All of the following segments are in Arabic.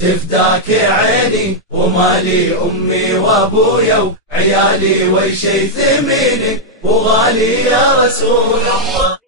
تفداك عيني ومالي أمي وأبويا وعيالي وشي ثميني وغالي يا رسول الله.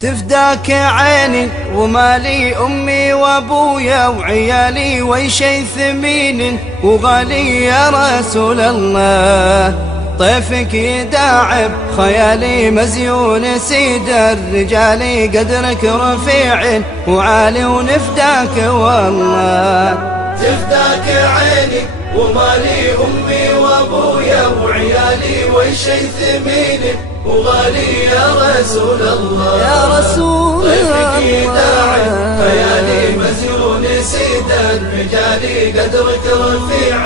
تفداك عيني ومالي أمي وأبويا وعيالي وشي ثمين وغالي يا رسول الله. طيفك يداعب خيالي مزيون سيد الرجال قدرك رفيع وعالي ونفداك والله. تفداك عيني ومالي أمي وأبويا وعيالي وشي ثمين وغالي يا رسول الله. يا رسول الله خيالي مزيون سيد الرجال قدرك رفيع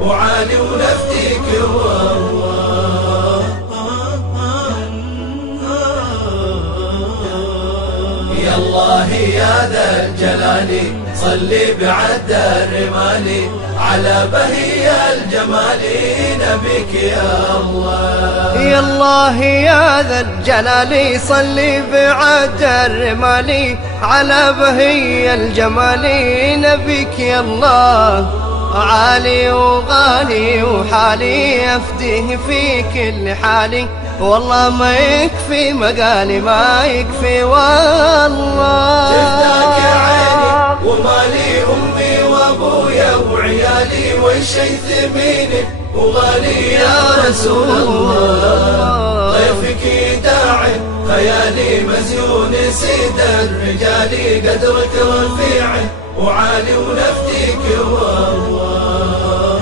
وعالي ونفديك والله. يا الله يا ذا الجلال صلي بعد الرمال على بهي الجمال نبيك يا الله. يا الله يا ذا الجلال صلي بعد الرمال على بهي الجمال نبيك يا الله. عالي وغالي وحالي أفديه في كل حالي والله ما يكفي مقالي ما يكفي والله. تفداك عيني ومالي أمي وأبويا وعيالي وشي ثميني وغالي يا رسول الله. ضيفك يداعي خيالي مزيون سيد الرجال قدرك رفيع وعالي ونفديك والله.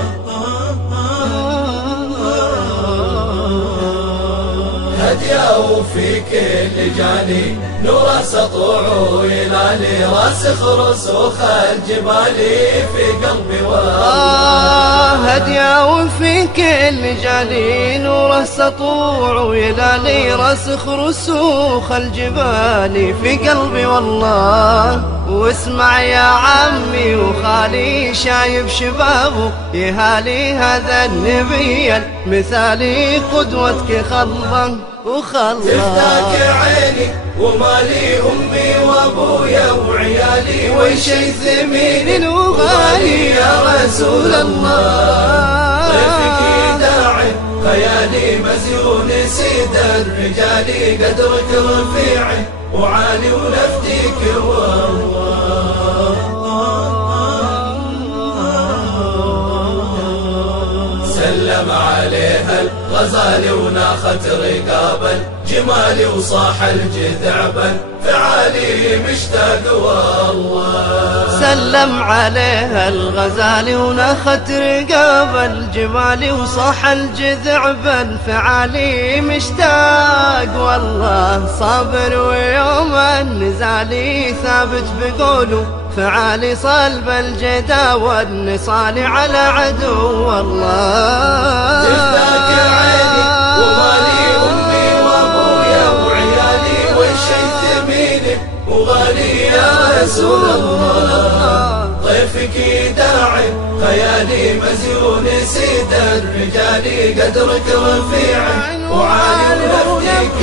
هدياه في كل جاني نور سطوع ويلالي راسخ رسوخ الجبال في قلبي والله. هدياه في كل جاني نور السطوع ويلالي راسخ رسوخ الجبال في قلبي والله. واسمع يا عمي وخالي شايب شبابه يهالي هذا النبي المثالي قدوتك خلظا وخلظا. تفداك عيني ومالي أمي وأبويا وعيالي وشي ثمين وغالي يا رسول الله. ضيفك يداعي خيالي مزيون سيد الرجال قدرك رفيع وعالي ونفديك والله. سلم عليها الغزال وناخت رقابا جمالي وصاح الجذعبا فعالي مشتاق والله. سلم عليها الغزال وناخت رقاب الجمال وصاح الجذعبا فعالي مشتاق والله. صابر ويوم النزال ثابت بقوله فعالي صلب الجدا والنصال على عدو والله. تفداك عيني ومالي أمي وأبويا وعيالي وشي ثميني وغالي يا رسول الله. ضيفك يداعي خيالي مزيون سيد الرجال قدرك رفيع وعالي ونفديك